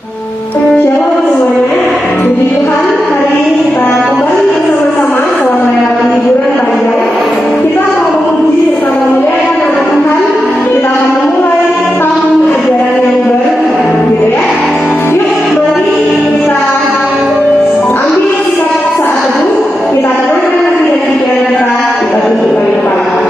Shalom semuanya, puji Tuhan, hari ini kita kembali bersama-sama setelah melewati liburan panjang. Kita mau memuji serta memuliakan nama Tuhan. Kita akan memulai tahun ajaran yang baru, gitu ya. Yuk, mari kita ambil sikap saat teduh. Kita tenangkan hati dan pikiran kita tunduk bagi kepala.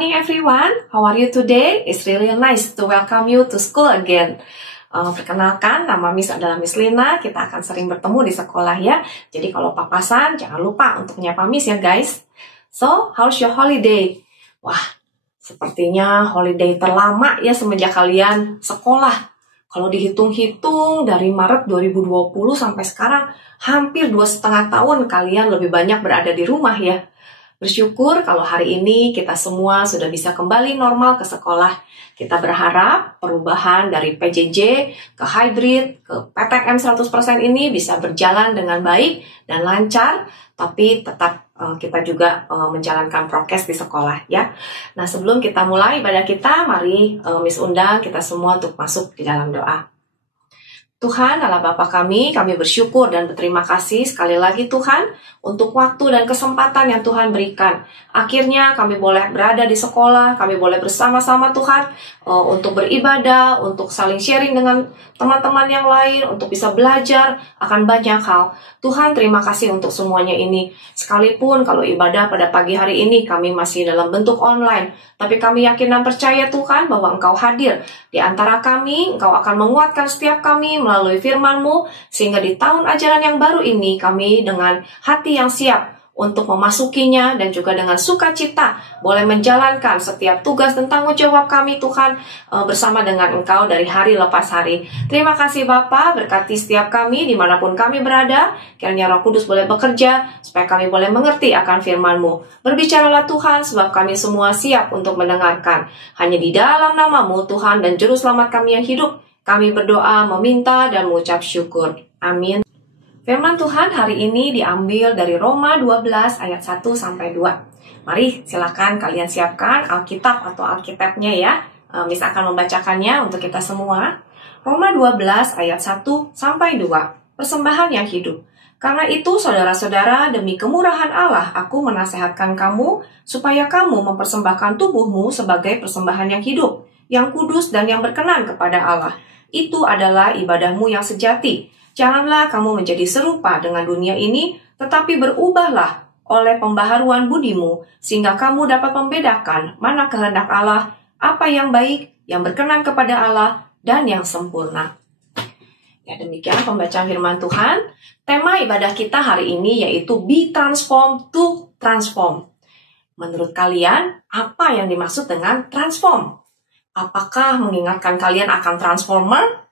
morning everyone, how are you today? It's really nice to welcome you to school again. Perkenalkan, nama Miss adalah Miss Lina. Kita akan sering bertemu di sekolah ya. Jadi kalau papasan, jangan lupa untuk nyapa Miss ya guys. So, how's your holiday? Wah, sepertinya holiday terlama ya semenjak kalian sekolah. Kalau dihitung-hitung dari Maret 2020 sampai sekarang, hampir 2,5 tahun kalian lebih banyak berada di rumah ya. Bersyukur kalau hari ini kita semua sudah bisa kembali normal ke sekolah. Kita berharap perubahan dari PJJ ke hybrid, ke PTM 100% ini bisa berjalan dengan baik dan lancar, tapi tetap kita juga menjalankan prokes di sekolah ya. Nah, sebelum kita mulai ibadah kita, mari Miss undang kita semua untuk masuk di dalam doa. Tuhan, Allah Bapa kami bersyukur dan berterima kasih sekali lagi Tuhan untuk waktu dan kesempatan yang Tuhan berikan. Akhirnya kami boleh berada di sekolah, kami boleh bersama-sama Tuhan untuk beribadah, untuk saling sharing dengan teman-teman yang lain, untuk bisa belajar akan banyak hal. Tuhan, terima kasih untuk semuanya ini. Sekalipun kalau ibadah pada pagi hari ini kami masih dalam bentuk online, tapi kami yakin dan percaya Tuhan bahwa Engkau hadir di antara kami, Engkau akan menguatkan setiap kami melalui firman-Mu, sehingga di tahun ajaran yang baru ini kami dengan hati yang siap untuk memasukinya dan juga dengan sukacita boleh menjalankan setiap tugas dan tanggung jawab kami Tuhan bersama dengan Engkau dari hari lepas hari. Terima kasih Bapa, berkati setiap kami dimanapun kami berada, kiranya Roh Kudus boleh bekerja supaya kami boleh mengerti akan firman-Mu. Berbicaralah Tuhan sebab kami semua siap untuk mendengarkan. Hanya di dalam nama-Mu Tuhan dan Juru Selamat kami yang hidup, kami berdoa, meminta, dan mengucap syukur. Amin. Firman Tuhan hari ini diambil dari Roma 12 ayat 1-2. Mari silakan kalian siapkan Alkitab atau Alkitabnya ya. Miss akan membacakannya untuk kita semua. Roma 12 ayat 1-2. Persembahan yang hidup. Karena itu saudara-saudara, demi kemurahan Allah aku menasehatkan kamu supaya kamu mempersembahkan tubuhmu sebagai persembahan yang hidup, yang kudus dan yang berkenan kepada Allah. Itu adalah ibadahmu yang sejati. Janganlah kamu menjadi serupa dengan dunia ini, tetapi berubahlah oleh pembaharuan budimu, sehingga kamu dapat membedakan mana kehendak Allah, apa yang baik, yang berkenan kepada Allah, dan yang sempurna. Ya, demikian pembacaan firman Tuhan. Tema ibadah kita hari ini yaitu Be Transformed to Transform. Menurut kalian, apa yang dimaksud dengan transform? Apakah mengingatkan kalian akan transformer?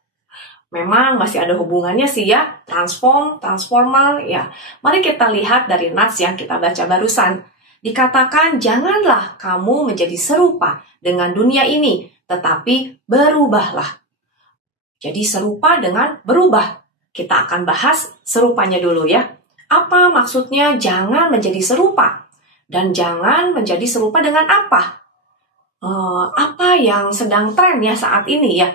Memang masih ada hubungannya sih ya, transformer ya. Mari kita lihat dari nats yang kita baca barusan. Dikatakan janganlah kamu menjadi serupa dengan dunia ini, tetapi berubahlah. Jadi serupa dengan berubah. Kita akan bahas serupanya dulu ya. Apa maksudnya jangan menjadi serupa? Dan jangan menjadi serupa dengan apa? Apa yang sedang tren ya saat ini ya?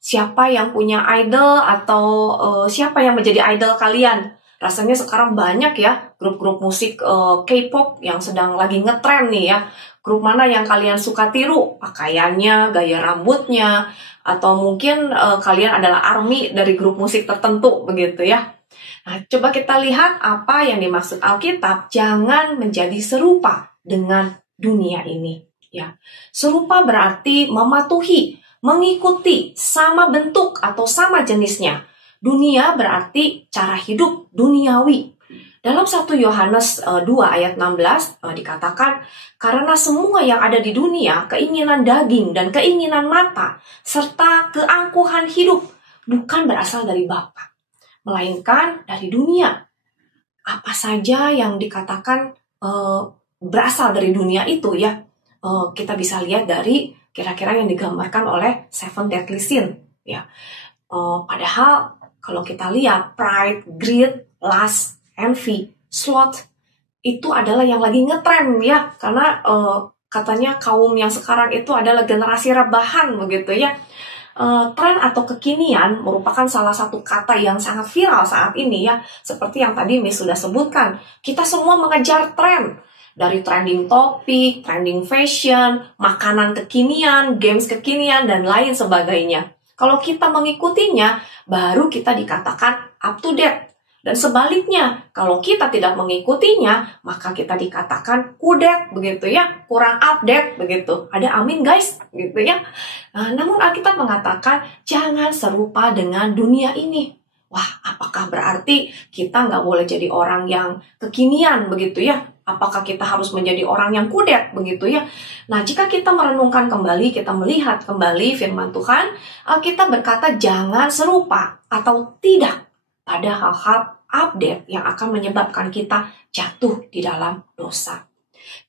Siapa yang punya idol atau siapa yang menjadi idol kalian? Rasanya sekarang banyak ya grup-grup musik K-pop yang sedang lagi ngetren nih ya. Grup mana yang kalian suka tiru? Pakaiannya, gaya rambutnya, atau mungkin kalian adalah ARMY dari grup musik tertentu begitu ya. Nah, coba kita lihat apa yang dimaksud Alkitab, jangan menjadi serupa dengan dunia ini ya. Serupa berarti mematuhi, mengikuti sama bentuk atau sama jenisnya. Dunia berarti cara hidup duniawi. Dalam 1 Yohanes 2 ayat 16 dikatakan, karena semua yang ada di dunia, keinginan daging dan keinginan mata, serta keangkuhan hidup, bukan berasal dari Bapa, melainkan dari dunia. Apa saja yang dikatakan berasal dari dunia itu ya, kita bisa lihat dari kira-kira yang digambarkan oleh Seven Deadly Sin ya. Padahal kalau kita lihat pride, greed, lust, envy, sloth itu adalah yang lagi ngetren ya, karena katanya kaum yang sekarang itu adalah generasi rebahan begitu ya. Tren atau kekinian merupakan salah satu kata yang sangat viral saat ini ya. Seperti yang tadi Miss sudah sebutkan, kita semua mengejar tren. Dari trending topik, trending fashion, makanan kekinian, games kekinian, dan lain sebagainya. Kalau kita mengikutinya, baru kita dikatakan up to date. Dan sebaliknya, kalau kita tidak mengikutinya, maka kita dikatakan kudet, begitu ya, kurang update, begitu. Ada amin guys, gitu ya. Namun Alkitab mengatakan, jangan serupa dengan dunia ini. Wah, apakah berarti kita nggak boleh jadi orang yang kekinian, begitu ya? Apakah kita harus menjadi orang yang kudet, begitu ya? Nah, jika kita merenungkan kembali, kita melihat kembali firman Tuhan, Alkitab berkata jangan serupa atau tidak pada hal-hal update yang akan menyebabkan kita jatuh di dalam dosa.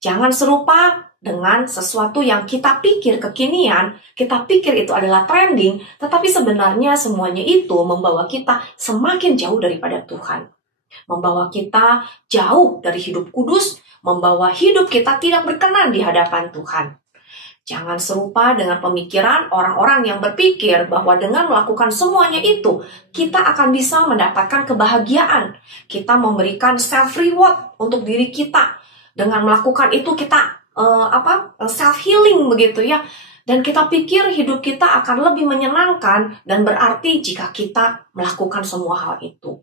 Jangan serupa dengan sesuatu yang kita pikir kekinian, kita pikir itu adalah trending, tetapi sebenarnya semuanya itu membawa kita semakin jauh daripada Tuhan. Membawa kita jauh dari hidup kudus, membawa hidup kita tidak berkenan di hadapan Tuhan. Jangan serupa dengan pemikiran orang-orang yang berpikir bahwa dengan melakukan semuanya itu, kita akan bisa mendapatkan kebahagiaan. Kita memberikan self-reward untuk diri kita. Dengan melakukan itu kita self-healing begitu ya. Dan kita pikir hidup kita akan lebih menyenangkan dan berarti jika kita melakukan semua hal itu.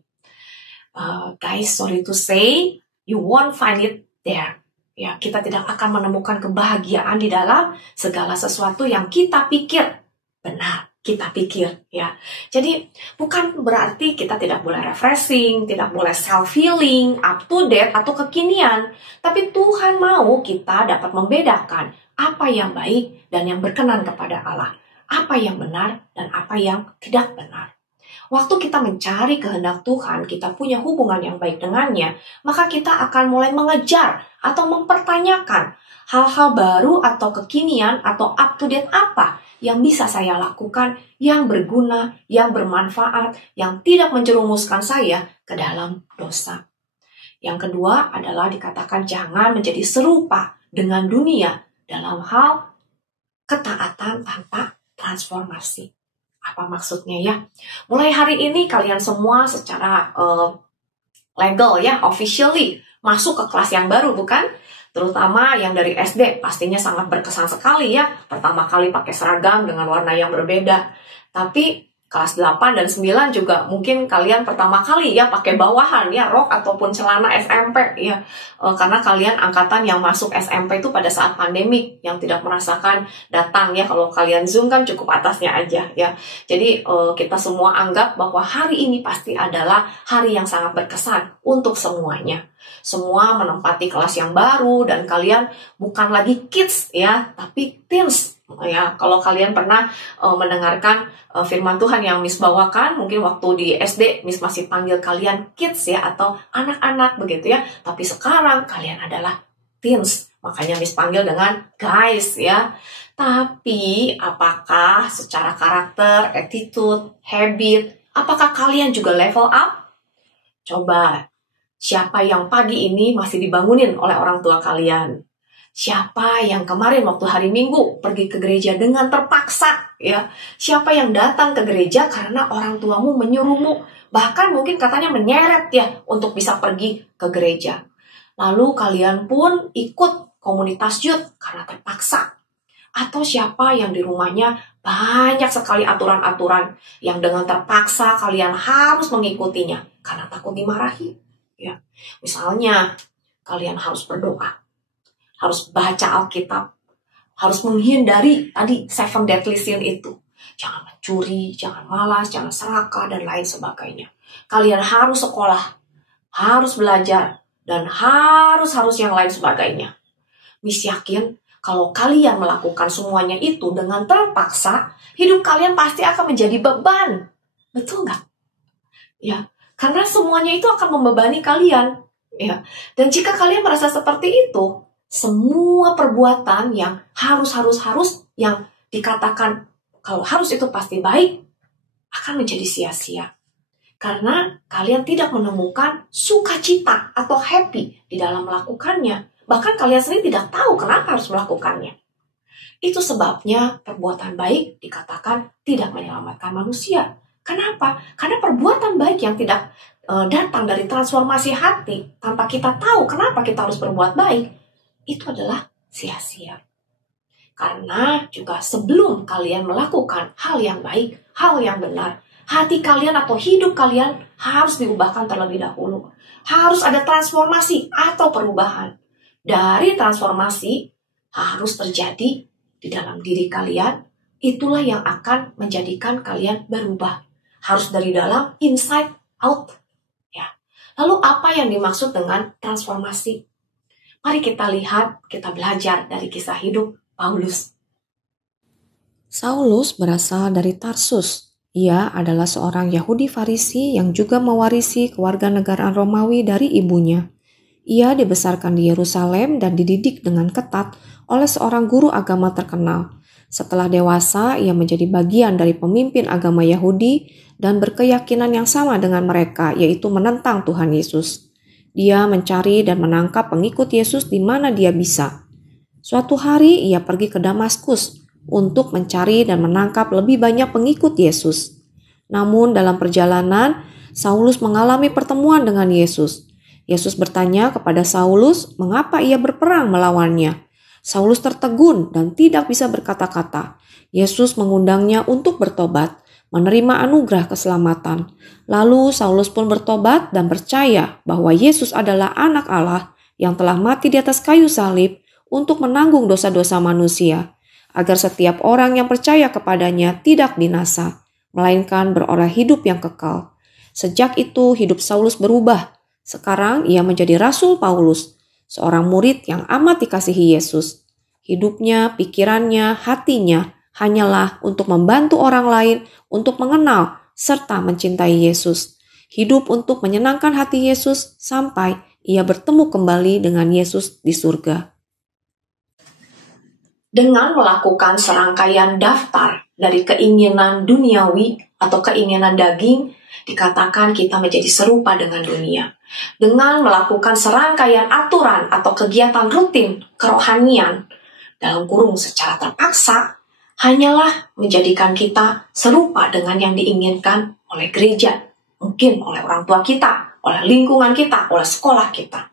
Guys, sorry to say, you won't find it there. Ya, kita tidak akan menemukan kebahagiaan di dalam segala sesuatu yang kita pikir benar, kita pikir ya. Jadi bukan berarti kita tidak boleh refreshing, tidak boleh self-healing, up to date atau kekinian. Tapi Tuhan mau kita dapat membedakan apa yang baik dan yang berkenan kepada Allah. Apa yang benar dan apa yang tidak benar. Waktu kita mencari kehendak Tuhan, kita punya hubungan yang baik dengannya, maka kita akan mulai mengejar atau mempertanyakan hal-hal baru atau kekinian atau up to date apa yang bisa saya lakukan, yang berguna, yang bermanfaat, yang tidak menjerumuskan saya ke dalam dosa. Yang kedua adalah dikatakan jangan menjadi serupa dengan dunia dalam hal ketaatan tanpa transformasi. Apa maksudnya ya? Mulai hari ini kalian semua secara legal ya, officially masuk ke kelas yang baru bukan? Terutama yang dari SD pastinya sangat berkesan sekali ya. Pertama kali pakai seragam dengan warna yang berbeda. Tapi kelas 8 dan 9 juga mungkin kalian pertama kali ya pakai bawahan ya, rok ataupun celana SMP ya. Karena kalian angkatan yang masuk SMP itu pada saat pandemik yang tidak merasakan datang ya. Kalau kalian Zoom kan cukup atasnya aja ya. Jadi kita semua anggap bahwa hari ini pasti adalah hari yang sangat berkesan untuk semuanya. Semua menempati kelas yang baru dan kalian bukan lagi kids ya, tapi teens. Ya, kalau kalian pernah mendengarkan firman Tuhan yang Miss bawakan, mungkin waktu di SD Miss masih panggil kalian kids ya atau anak-anak begitu ya. Tapi sekarang kalian adalah teens, makanya Miss panggil dengan guys ya. Tapi apakah secara karakter, attitude, habit, apakah kalian juga level up? Coba, siapa yang pagi ini masih dibangunin oleh orang tua kalian? Siapa yang kemarin waktu hari Minggu pergi ke gereja dengan terpaksa ya? Siapa yang datang ke gereja karena orang tuamu menyuruhmu, bahkan mungkin katanya menyeret ya untuk bisa pergi ke gereja. Lalu kalian pun ikut komunitas youth karena terpaksa. Atau siapa yang di rumahnya banyak sekali aturan-aturan yang dengan terpaksa kalian harus mengikutinya karena takut dimarahi ya. Misalnya kalian harus berdoa, harus baca Alkitab, harus menghindari tadi 7 deadly sin itu. Jangan mencuri, jangan malas, jangan serakah, dan lain sebagainya. Kalian harus sekolah, harus belajar, dan harus yang lain sebagainya. Miss yakin kalau kalian melakukan semuanya itu dengan terpaksa, hidup kalian pasti akan menjadi beban. Betul nggak? Ya, karena semuanya itu akan membebani kalian. Ya, dan jika kalian merasa seperti itu, semua perbuatan yang harus yang dikatakan kalau harus itu pasti baik akan menjadi sia-sia. Karena kalian tidak menemukan sukacita atau happy di dalam melakukannya. Bahkan kalian sendiri tidak tahu kenapa harus melakukannya. Itu sebabnya perbuatan baik dikatakan tidak menyelamatkan manusia. Kenapa? Karena perbuatan baik yang tidak datang dari transformasi hati tanpa kita tahu kenapa kita harus berbuat baik, itu adalah sia-sia. Karena juga sebelum kalian melakukan hal yang baik, hal yang benar, hati kalian atau hidup kalian harus diubahkan terlebih dahulu. Harus ada transformasi atau perubahan. Dari transformasi harus terjadi di dalam diri kalian. Itulah yang akan menjadikan kalian berubah. Harus dari dalam, inside out. Ya. Lalu apa yang dimaksud dengan transformasi? Mari kita lihat, kita belajar dari kisah hidup Paulus. Saulus berasal dari Tarsus. Ia adalah seorang Yahudi Farisi yang juga mewarisi kewarganegaraan Romawi dari ibunya. Ia dibesarkan di Yerusalem dan dididik dengan ketat oleh seorang guru agama terkenal. Setelah dewasa, ia menjadi bagian dari pemimpin agama Yahudi dan berkeyakinan yang sama dengan mereka, yaitu menentang Tuhan Yesus. Dia mencari dan menangkap pengikut Yesus di mana dia bisa. Suatu hari ia pergi ke Damaskus untuk mencari dan menangkap lebih banyak pengikut Yesus. Namun dalam perjalanan, Saulus mengalami pertemuan dengan Yesus. Yesus bertanya kepada Saulus mengapa ia berperang melawannya. Saulus tertegun dan tidak bisa berkata-kata. Yesus mengundangnya untuk bertobat, menerima anugerah keselamatan. Lalu Saulus pun bertobat dan percaya bahwa Yesus adalah anak Allah yang telah mati di atas kayu salib untuk menanggung dosa-dosa manusia, agar setiap orang yang percaya kepadanya tidak binasa, melainkan beroleh hidup yang kekal. Sejak itu hidup Saulus berubah. Sekarang ia menjadi Rasul Paulus, seorang murid yang amat dikasihi Yesus. Hidupnya, pikirannya, hatinya hanyalah untuk membantu orang lain untuk mengenal serta mencintai Yesus. Hidup untuk menyenangkan hati Yesus sampai ia bertemu kembali dengan Yesus di surga. Dengan melakukan serangkaian daftar dari keinginan duniawi atau keinginan daging, dikatakan kita menjadi serupa dengan dunia. Dengan melakukan serangkaian aturan atau kegiatan rutin kerohanian, dalam kurung secara terpaksa, hanyalah menjadikan kita serupa dengan yang diinginkan oleh gereja, mungkin oleh orang tua kita, oleh lingkungan kita, oleh sekolah kita.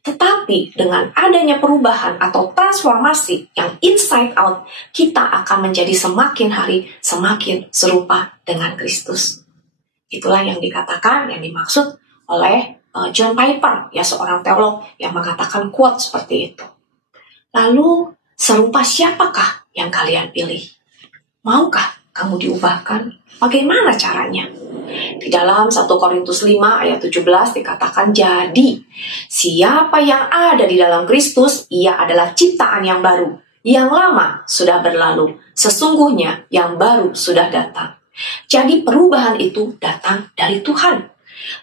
Tetapi dengan adanya perubahan atau transformasi yang inside out, kita akan menjadi semakin hari semakin serupa dengan Kristus. Itulah yang dikatakan, yang dimaksud oleh John Piper, ya seorang teolog yang mengatakan quote seperti itu. Lalu, serupa siapakah yang kalian pilih? Maukah kamu diubahkan? Bagaimana caranya? Di dalam 1 Korintus 5 ayat 17 dikatakan, jadi siapa yang ada di dalam Kristus, ia adalah ciptaan yang baru. Yang lama sudah berlalu, sesungguhnya yang baru sudah datang. Jadi perubahan itu datang dari Tuhan.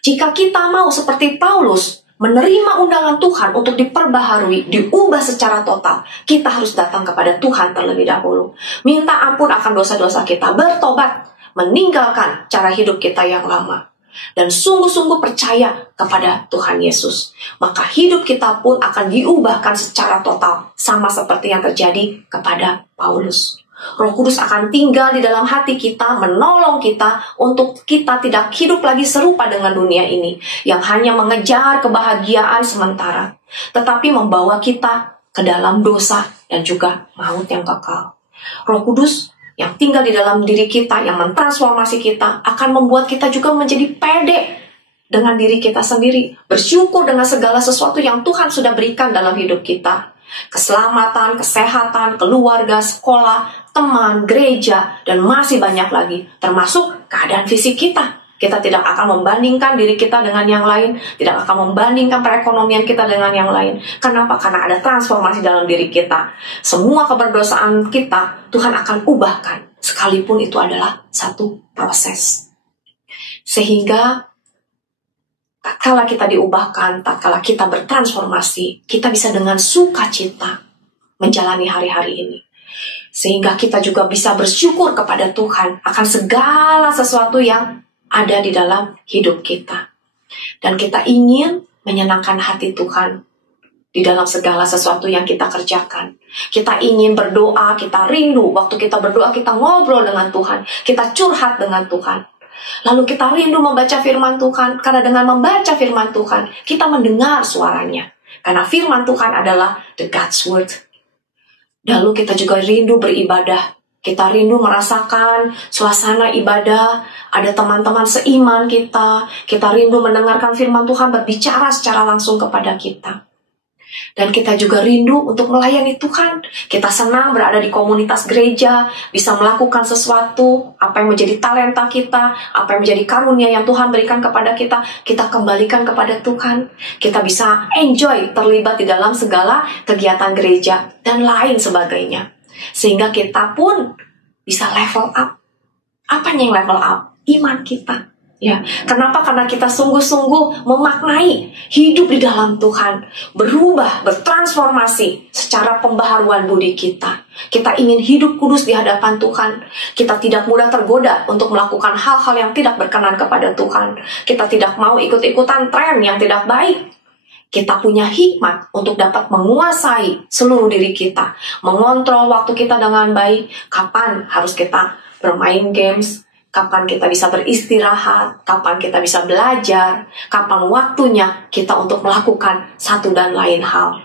Jika kita mau seperti Paulus, menerima undangan Tuhan untuk diperbaharui, diubah secara total, kita harus datang kepada Tuhan terlebih dahulu. Minta ampun akan dosa-dosa kita, bertobat, meninggalkan cara hidup kita yang lama, dan sungguh-sungguh percaya kepada Tuhan Yesus. Maka hidup kita pun akan diubahkan secara total, sama seperti yang terjadi kepada Paulus. Roh Kudus akan tinggal di dalam hati kita, menolong kita untuk kita tidak hidup lagi serupa dengan dunia ini, yang hanya mengejar kebahagiaan sementara, tetapi membawa kita ke dalam dosa dan juga maut yang kekal. Roh Kudus yang tinggal di dalam diri kita, yang mentransformasi kita, akan membuat kita juga menjadi pede dengan diri kita sendiri, bersyukur dengan segala sesuatu yang Tuhan sudah berikan dalam hidup kita. Keselamatan, kesehatan, keluarga, sekolah, teman, gereja, dan masih banyak lagi, termasuk keadaan fisik kita. Kita tidak akan membandingkan diri kita dengan yang lain, tidak akan membandingkan perekonomian kita dengan yang lain. Kenapa? Karena ada transformasi dalam diri kita. Semua keberdosaan kita, Tuhan akan ubahkan, sekalipun itu adalah satu proses. Sehingga tatkala kita diubahkan, tatkala kita bertransformasi, kita bisa dengan sukacita menjalani hari-hari ini. Sehingga kita juga bisa bersyukur kepada Tuhan akan segala sesuatu yang ada di dalam hidup kita. Dan kita ingin menyenangkan hati Tuhan di dalam segala sesuatu yang kita kerjakan. Kita ingin berdoa, kita rindu. Waktu kita berdoa, kita ngobrol dengan Tuhan. Kita curhat dengan Tuhan. Lalu kita rindu membaca firman Tuhan. Karena dengan membaca firman Tuhan, kita mendengar suaranya. Karena firman Tuhan adalah the God's Word. Lalu kita juga rindu beribadah. Kita rindu merasakan suasana ibadah, ada teman-teman seiman kita. Kita rindu mendengarkan firman Tuhan berbicara secara langsung kepada kita. Dan kita juga rindu untuk melayani Tuhan. Kita senang berada di komunitas gereja, bisa melakukan sesuatu, apa yang menjadi talenta kita, apa yang menjadi karunia yang Tuhan berikan kepada kita kembalikan kepada Tuhan. Kita bisa enjoy, terlibat di dalam segala kegiatan gereja, dan lain sebagainya. Sehingga kita pun bisa level up. Apa yang level up? Iman kita. Ya, kenapa? Karena kita sungguh-sungguh memaknai hidup di dalam Tuhan, berubah, bertransformasi secara pembaharuan budi kita. Kita ingin hidup kudus di hadapan Tuhan. Kita tidak mudah tergoda untuk melakukan hal-hal yang tidak berkenan kepada Tuhan. Kita tidak mau ikut-ikutan tren yang tidak baik. Kita punya hikmat untuk dapat menguasai seluruh diri kita, mengontrol waktu kita dengan baik. Kapan harus kita bermain games, kapan kita bisa beristirahat, kapan kita bisa belajar, kapan waktunya kita untuk melakukan satu dan lain hal.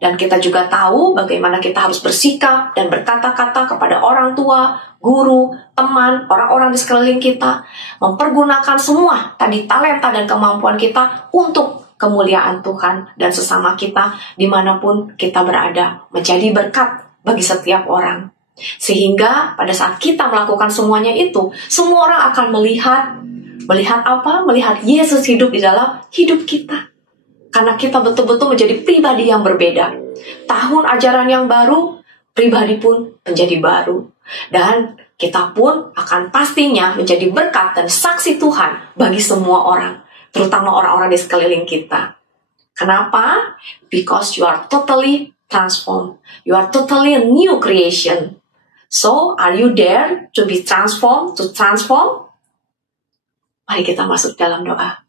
Dan kita juga tahu bagaimana kita harus bersikap dan berkata-kata kepada orang tua, guru, teman, orang-orang di sekeliling kita, mempergunakan semua tadi talenta dan kemampuan kita untuk kemuliaan Tuhan dan sesama kita dimanapun kita berada, menjadi berkat bagi setiap orang. Sehingga pada saat kita melakukan semuanya itu, semua orang akan melihat apa? Melihat Yesus hidup di dalam hidup kita. Karena kita betul-betul menjadi pribadi yang berbeda. Tahun ajaran yang baru, pribadi pun menjadi baru. Dan kita pun akan pastinya menjadi berkat dan saksi Tuhan bagi semua orang, terutama orang-orang di sekeliling kita. Kenapa? Because you are totally transformed. You are totally a new creation. So, are you there to be transformed, to transform? Mari kita masuk dalam doa.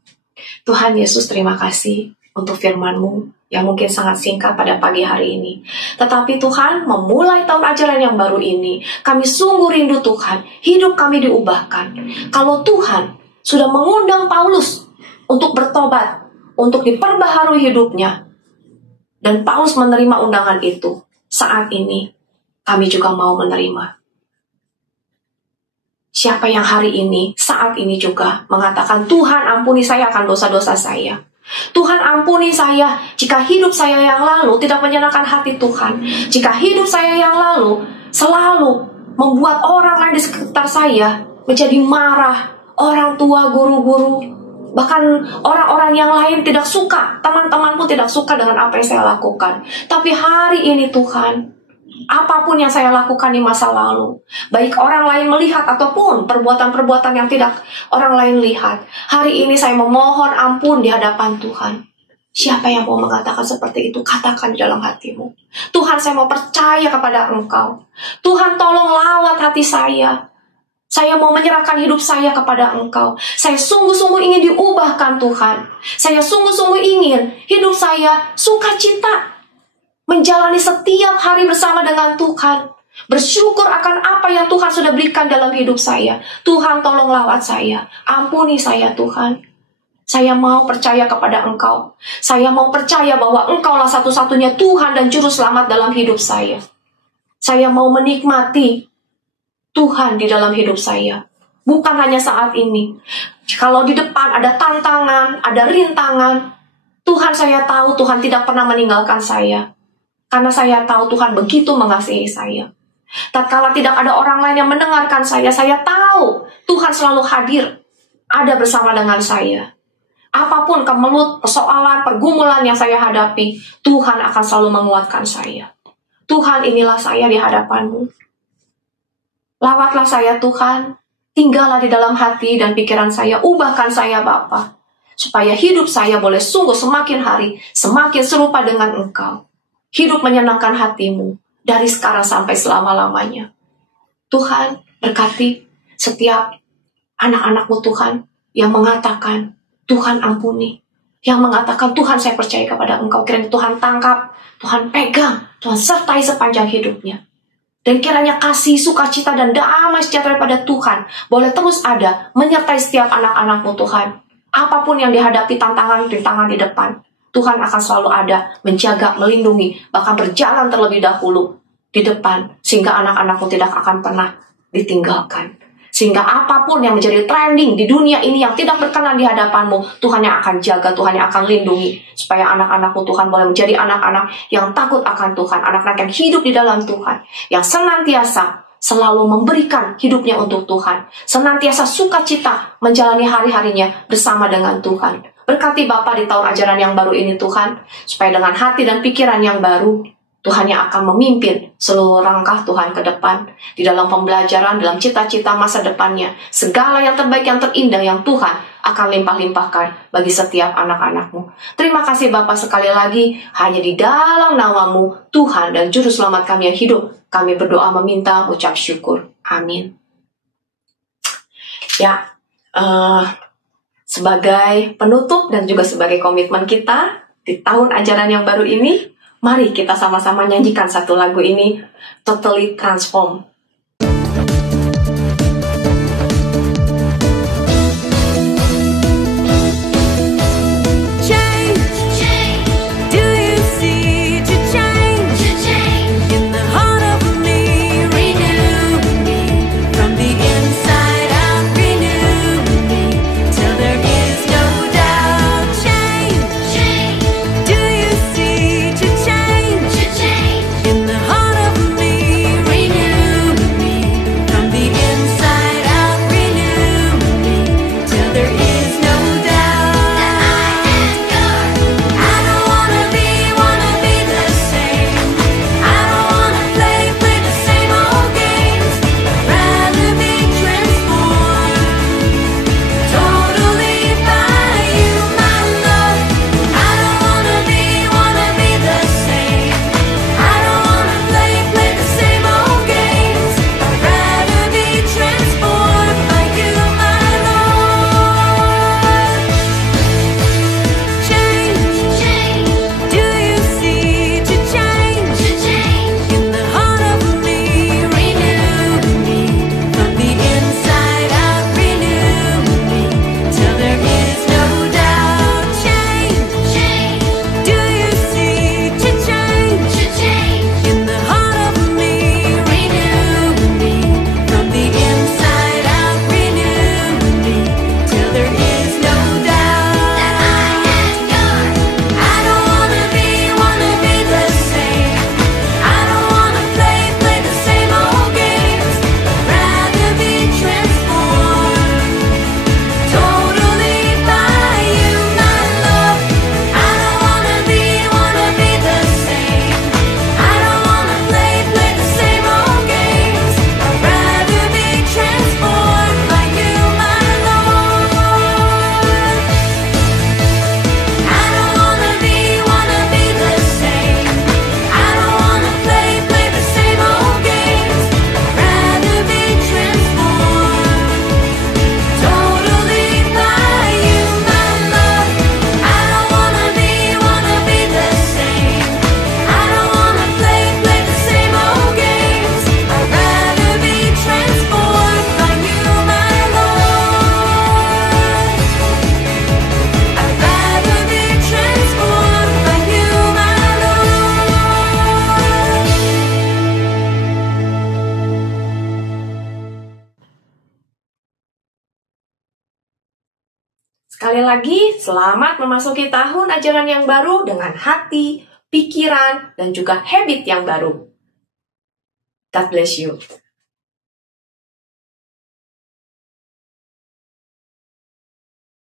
Tuhan Yesus, terima kasih untuk firman-Mu yang mungkin sangat singkat pada pagi hari ini. Tetapi Tuhan, memulai tahun ajaran yang baru ini, kami sungguh rindu Tuhan, hidup kami diubahkan. Kalau Tuhan sudah mengundang Paulus untuk bertobat, untuk diperbaharui hidupnya, dan Paulus menerima undangan itu, saat ini kami juga mau menerima. Siapa yang hari ini, saat ini juga mengatakan, Tuhan ampuni saya akan dosa-dosa saya. Tuhan ampuni saya jika hidup saya yang lalu tidak menyenangkan hati Tuhan. Jika hidup saya yang lalu selalu membuat orang lain di sekitar saya menjadi marah, orang tua, guru-guru, bahkan orang-orang yang lain tidak suka, teman-teman pun tidak suka dengan apa yang saya lakukan. Tapi hari ini Tuhan, apapun yang saya lakukan di masa lalu, baik orang lain melihat ataupun perbuatan-perbuatan yang tidak orang lain lihat, hari ini saya memohon ampun di hadapan Tuhan. Siapa yang mau mengatakan seperti itu? Katakan di dalam hatimu. Tuhan, saya mau percaya kepada Engkau. Tuhan, tolong lawat hati saya. Saya mau menyerahkan hidup saya kepada Engkau. Saya sungguh-sungguh ingin diubahkan Tuhan. Saya sungguh-sungguh ingin hidup saya sukacita, menjalani setiap hari bersama dengan Tuhan. Bersyukur akan apa yang Tuhan sudah berikan dalam hidup saya. Tuhan, tolong lawat saya. Ampuni saya, Tuhan. Saya mau percaya kepada Engkau. Saya mau percaya bahwa Engkaulah satu-satunya Tuhan dan Juru Selamat dalam hidup saya. Saya mau menikmati Tuhan di dalam hidup saya. Bukan hanya saat ini. Kalau di depan ada tantangan, ada rintangan, Tuhan, saya tahu Tuhan tidak pernah meninggalkan saya. Karena saya tahu Tuhan begitu mengasihi saya. Tatkala tidak ada orang lain yang mendengarkan saya tahu Tuhan selalu hadir, ada bersama dengan saya. Apapun kemelut, persoalan, pergumulan yang saya hadapi, Tuhan akan selalu menguatkan saya. Tuhan, inilah saya di hadapan-Mu. Lawatlah saya, Tuhan. Tinggallah di dalam hati dan pikiran saya. Ubahkan saya, Bapa. Supaya hidup saya boleh sungguh semakin hari, semakin serupa dengan Engkau. Hidup menyenangkan hati-Mu dari sekarang sampai selama-lamanya. Tuhan, berkati setiap anak-anak-Mu, Tuhan, yang mengatakan, Tuhan ampuni. Yang mengatakan, Tuhan saya percaya kepada Engkau. Kiranya Tuhan tangkap, Tuhan pegang, Tuhan sertai sepanjang hidupnya. Dan kiranya kasih, sukacita, dan damai sejahtera pada Tuhan boleh terus ada, menyertai setiap anak-anak-Mu, Tuhan. Apapun yang dihadapi tantangan-rintangan di depan, Tuhan akan selalu ada, menjaga, melindungi, bahkan berjalan terlebih dahulu di depan, sehingga anak-anakmu tidak akan pernah ditinggalkan. Sehingga apapun yang menjadi trending di dunia ini yang tidak berkenan di hadapanmu, Tuhan yang akan jaga, Tuhan yang akan lindungi. Supaya anak-anakmu Tuhan boleh menjadi anak-anak yang takut akan Tuhan. Anak-anak yang hidup di dalam Tuhan. Yang senantiasa selalu memberikan hidupnya untuk Tuhan. Senantiasa sukacita menjalani hari-harinya bersama dengan Tuhan. Berkati Bapa di tahun ajaran yang baru ini Tuhan. Supaya dengan hati dan pikiran yang baru, Tuhan yang akan memimpin seluruh langkah Tuhan ke depan. Di dalam pembelajaran, dalam cita-cita masa depannya. Segala yang terbaik, yang terindah yang Tuhan akan limpah-limpahkan bagi setiap anak-anakmu. Terima kasih Bapa sekali lagi. Hanya di dalam nama-Mu, Tuhan dan Juru Selamat kami yang hidup, kami berdoa meminta ucap syukur. Amin. Ya, sebagai penutup dan juga sebagai komitmen kita di tahun ajaran yang baru ini, mari kita sama-sama nyanyikan satu lagu ini, Totally Transform. Sekali lagi, selamat memasuki tahun ajaran yang baru dengan hati, pikiran, dan juga habit yang baru. God bless you.